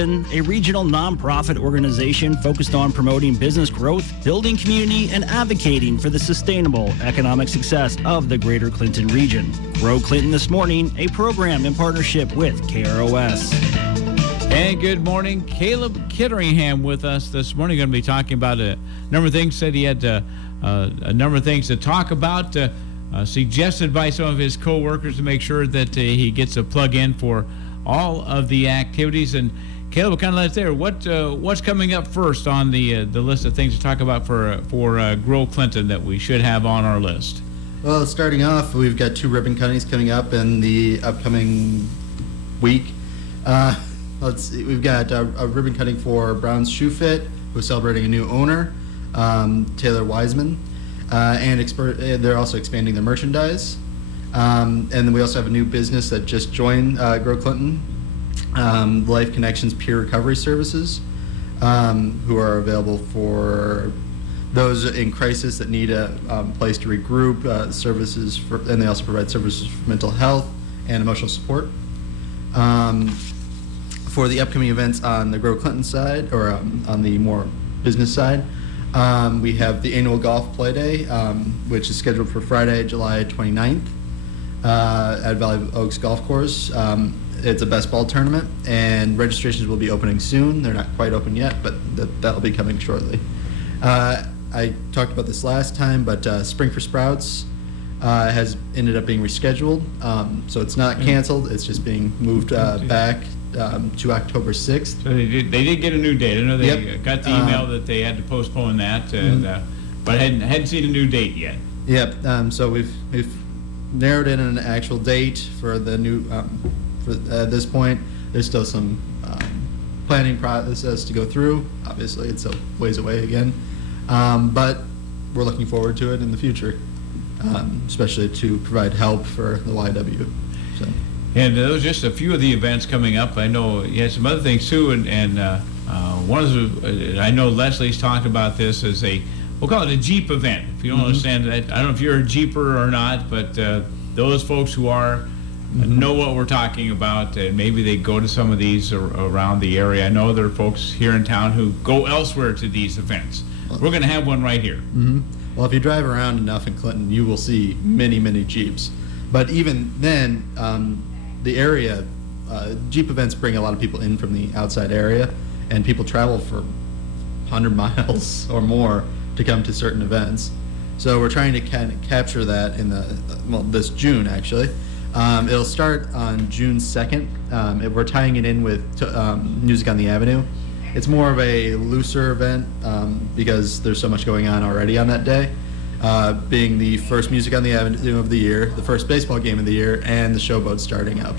a regional nonprofit organization focused on promoting business growth, building community, and advocating for the sustainable economic success of the Greater Clinton region. Grow Clinton This Morning, a program in partnership with KROS. And good morning. Caleb Kitteringham with us this morning. Going to be talking about a number of things. Said he had a number of things to talk about, suggested by some of his co-workers to make sure that he gets a plug-in for all of the activities. And Caleb, kind of let it there. What's coming up first on the list of things to talk about for Grow Clinton that we should have on our list? Well, starting off, we've got 2 ribbon cuttings coming up in the upcoming week. Let's see, we've got a ribbon cutting for Brown's Shoe Fit, who's celebrating a new owner, Taylor Wiseman, and they're also expanding their merchandise. And then we also have a new business that just joined Grow Clinton, Life Connections Peer Recovery Services, who are available for those in crisis that need a place to regroup, and they also provide services for mental health and emotional support. For the upcoming events on the Grow Clinton side, or on the more business side, we have the annual golf play day, which is scheduled for Friday, July 29th at Valley Oaks Golf Course. It's a best ball tournament, and registrations will be opening soon. They're not quite open yet, but that'll be coming shortly. I talked about this last time, but Spring for Sprouts has ended up being rescheduled, so it's not canceled. It's just being moved back to October 6th. So they did get a new date. I know they got the email that they had to postpone that, but hadn't seen a new date yet. Yep. So we've narrowed in an actual date for the new. At this point, there's still some planning process to go through. Obviously, it's a ways away again, but we're looking forward to it in the future, especially to provide help for the YW. So. And those are just a few of the events coming up. I know you had some other things too, and one of the, I know Leslie's talked about this as we'll call it a Jeep event. If you don't understand that, I don't know if you're a Jeeper or not, but those folks who are know what we're talking about, and maybe they go to some of these around the area. I know there are folks here in town who go elsewhere to these events. We're going to have one right here. Well, if you drive around enough in Clinton, you will see many, many Jeeps. But even then, the area, Jeep events bring a lot of people in from the outside area, and people travel for 100 miles or more to come to certain events. So we're trying to kind of capture that in this June, actually. It'll start on June 2nd. We're tying it in with Music on the Avenue. It's more of a looser event because there's so much going on already on that day. Being the first Music on the Avenue of the year, the first baseball game of the year, and the showboat starting up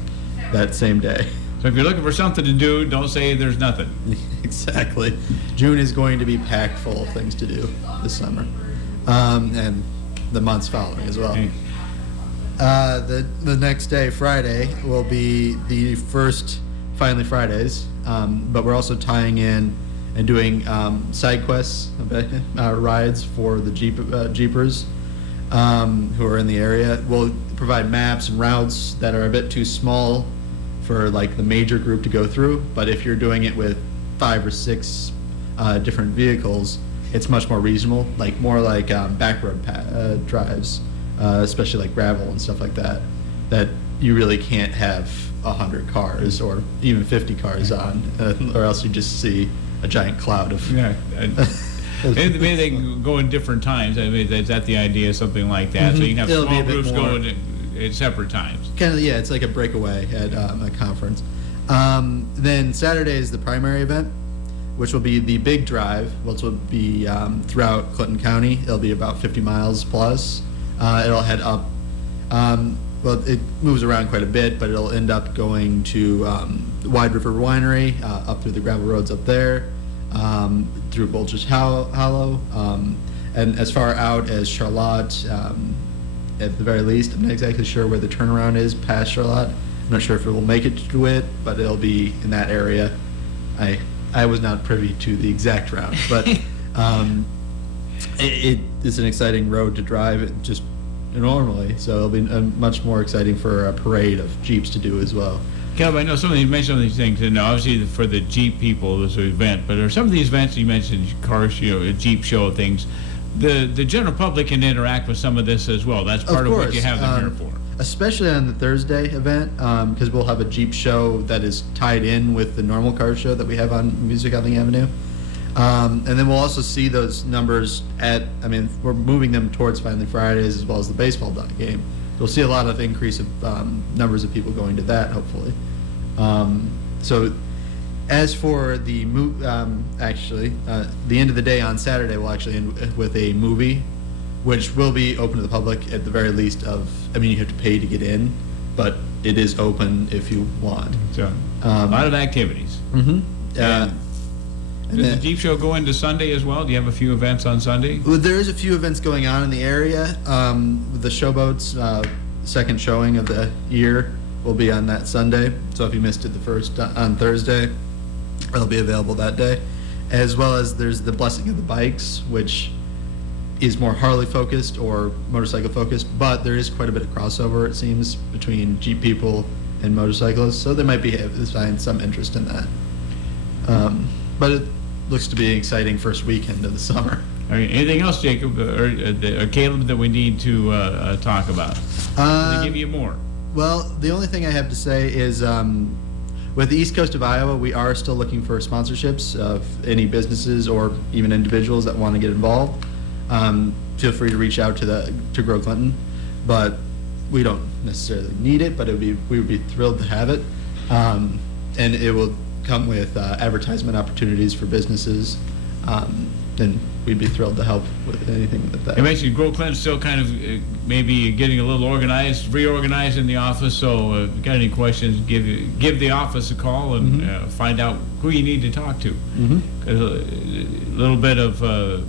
that same day. So if you're looking for something to do, don't say there's nothing. Exactly. June is going to be packed full of things to do this summer, and the months following as well. Okay. The next day, Friday, will be the first Finally Fridays, but we're also tying in and doing side quests, rides for the Jeepers who are in the area. We'll provide maps and routes that are a bit too small for like the major group to go through, but if you're doing it with 5 or 6 different vehicles, it's much more reasonable, more like back road drives, especially like gravel and stuff like that, that you really can't have 100 cars or even 50 cars on, or else you just see a giant cloud of. Yeah. Maybe they can go in different times. I mean, is that the idea? Something like that. So you can have small groups going at separate times. Kind of, yeah. It's like a breakaway at a conference. Then Saturday is the primary event, which will be the big drive, which will be throughout Clinton County. It'll be about 50 miles plus. It'll head up. Well, it moves around quite a bit, but it'll end up going to Wide River Winery, up through the gravel roads up there, through Bulger's Hollow, and as far out as Charlotte, at the very least. I'm not exactly sure where the turnaround is past Charlotte. I'm not sure if it will make it to it, but it'll be in that area. I was not privy to the exact route, but it is an exciting road to drive just normally, so it'll be much more exciting for a parade of Jeeps to do as well. Caleb, I know you mentioned some of these things, and obviously for the Jeep people, there's an event, but are some of these events you mentioned, car show, a Jeep show, things, the general public can interact with some of this as well. That's part of what you have them here for. Especially on the Thursday event, because we'll have a Jeep show that is tied in with the normal car show that we have on Music on the Avenue. And then we'll also see those numbers we're moving them towards Finally Fridays as well as the baseball game. You'll see a lot of increase of numbers of people going to that, hopefully. So as for the the end of the day on Saturday, we'll actually end with a movie, which will be open to the public at the very least you have to pay to get in, but it is open if you want. So, a lot of activities. Mm-hmm. Does the Jeep show go into Sunday as well? Do you have a few events on Sunday? Well, there is a few events going on in the area. The Showboats second showing of the year will be on that Sunday. So if you missed it the first on Thursday, it'll be available that day. As well as there's the Blessing of the Bikes, which is more Harley focused or motorcycle focused, but there is quite a bit of crossover, it seems, between Jeep people and motorcyclists. So there might be some interest in that. But it looks to be an exciting first weekend of the summer. All right, anything else, Jacob or Caleb, that we need to talk about? They give you more. Well, the only thing I have to say is with the East Coast of Iowa, we are still looking for sponsorships of any businesses or even individuals that want to get involved. Feel free to reach out to Grow Clinton, but we don't necessarily need it, but we would be thrilled to have it. And it will come with advertisement opportunities for businesses, and we'd be thrilled to help with anything like that. You mentioned Grow Clinton's still kind of maybe getting a little reorganized in the office, so if you got any questions, give the office a call and find out who you need to talk to. Because a little bit of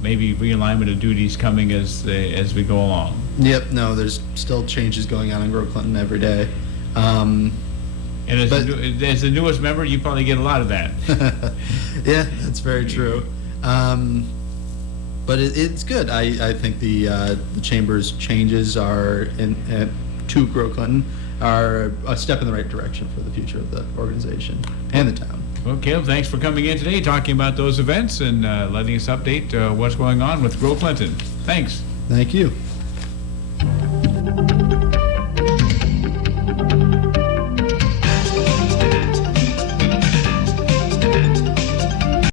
maybe realignment of duties coming as we go along. Yep, no, there's still changes going on in Grow Clinton every day. And as the newest member, you probably get a lot of that. Yeah, that's very true. But it's good. I think the chamber's changes to Grow Clinton are a step in the right direction for the future of the organization and the town. Well, Caleb, thanks for coming in today, talking about those events and letting us update what's going on with Grow Clinton. Thanks. Thank you.